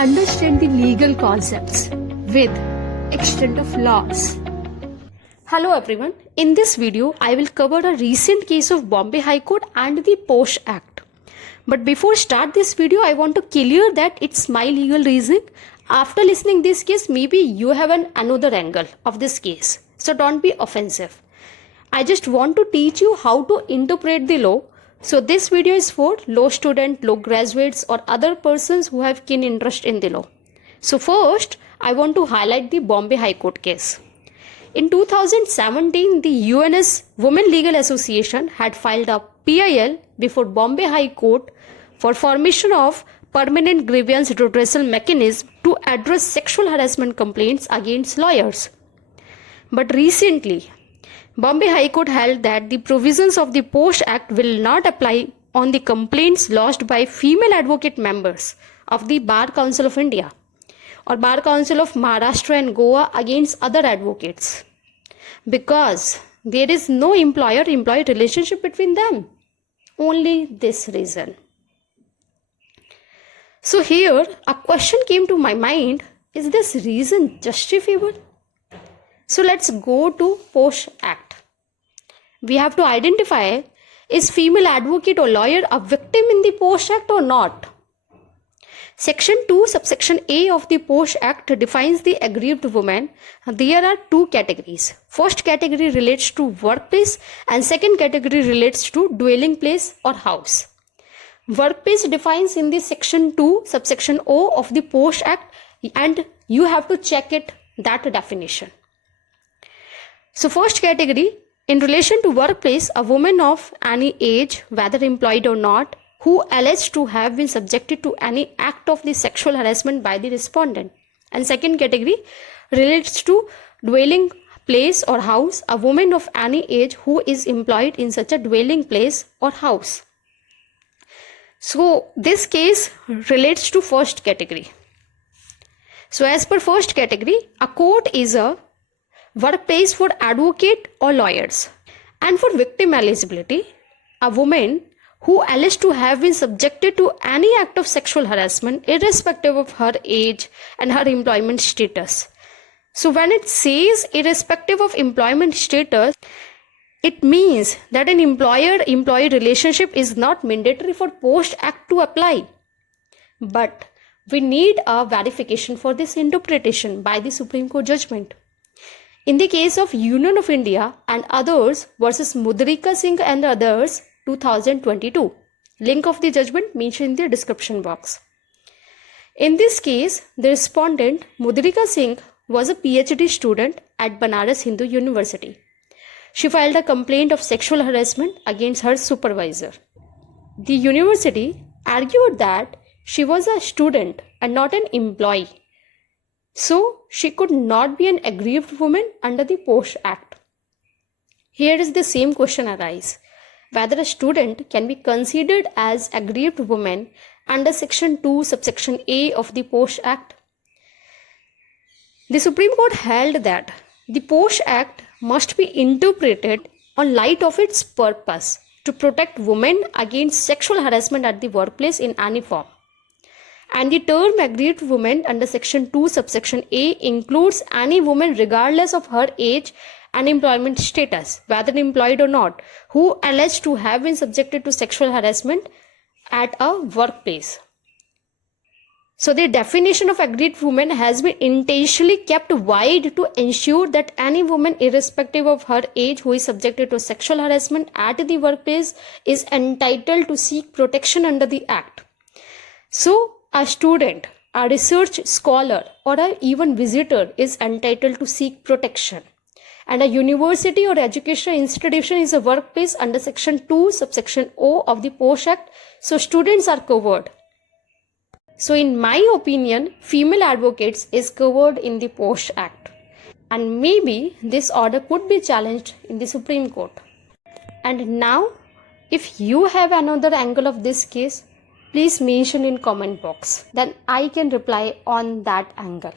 understand the legal concepts with extent of laws. Hello everyone, in this video I will cover a recent case of Bombay High Court and the POSH Act. But before start this video, I want to clear that it's my legal reasoning. After listening this case, maybe you have another angle of this case. So don't be offensive. I just want to teach you how to interpret the law. So this video is for law students, law graduates or other persons who have keen interest in the law. So first, I want to highlight the Bombay High Court case. In 2017, the UNS Women Legal Association had filed a PIL before Bombay High Court for formation of permanent grievance redressal mechanism to address sexual harassment complaints against lawyers. But recently, Bombay High Court held that the provisions of the POSH Act will not apply on the complaints lodged by female advocate members of the Bar Council of India or Bar Council of Maharashtra and Goa against other advocates, because there is no employer-employee relationship between them. Only this reason. So here a question came to my mind, is this reason justifiable? So let's go to POSH Act. We have to identify, is female advocate or lawyer a victim in the POSH Act or not? Section 2 subsection A of the POSH Act defines the aggrieved woman. There are two categories. First category relates to workplace and second category relates to dwelling place or house. Workplace defines in the section 2 subsection O of the POSH Act, and you have to check that definition. So first category, in relation to workplace, a woman of any age, whether employed or not, who alleged to have been subjected to any act of the sexual harassment by the respondent. And second category relates to dwelling place or house, a woman of any age who is employed in such a dwelling place or house. So this case relates to first category. So as per first category, a court is a workplace for advocate or lawyers. And for victim eligibility, a woman who alleged to have been subjected to any act of sexual harassment irrespective of her age and her employment status. So when it says irrespective of employment status, it means that an employer-employee relationship is not mandatory for POSH Act to apply. But we need a verification for this interpretation by the Supreme Court judgment. In the case of Union of India and others versus Mudrika Singh and others, 2022. Link of the judgment mentioned in the description box. In this case, the respondent Mudrika Singh was a PhD student at Banaras Hindu University. She filed a complaint of sexual harassment against her supervisor. The university argued that she was a student and not an employee, so she could not be an aggrieved woman under the POSH Act. Here is the same question arise, whether a student can be considered as aggrieved woman under section 2 subsection A of the POSH Act. The Supreme Court held that the POSH Act must be interpreted on light of its purpose to protect women against sexual harassment at the workplace in any form. And the term aggrieved woman under section 2 subsection A includes any woman regardless of her age and employment status, whether employed or not, who alleged to have been subjected to sexual harassment at a workplace. So the definition of aggrieved woman has been intentionally kept wide to ensure that any woman, irrespective of her age, who is subjected to sexual harassment at the workplace is entitled to seek protection under the Act. So a student, a research scholar or a even visitor is entitled to seek protection. And a university or educational institution is a workplace under section 2 subsection O of the POSH Act, so students are covered. So in my opinion, female advocates is covered in the POSH Act, and maybe this order could be challenged in the Supreme Court. And now, if you have another angle of this case, please mention in comment box, then I can reply on that angle.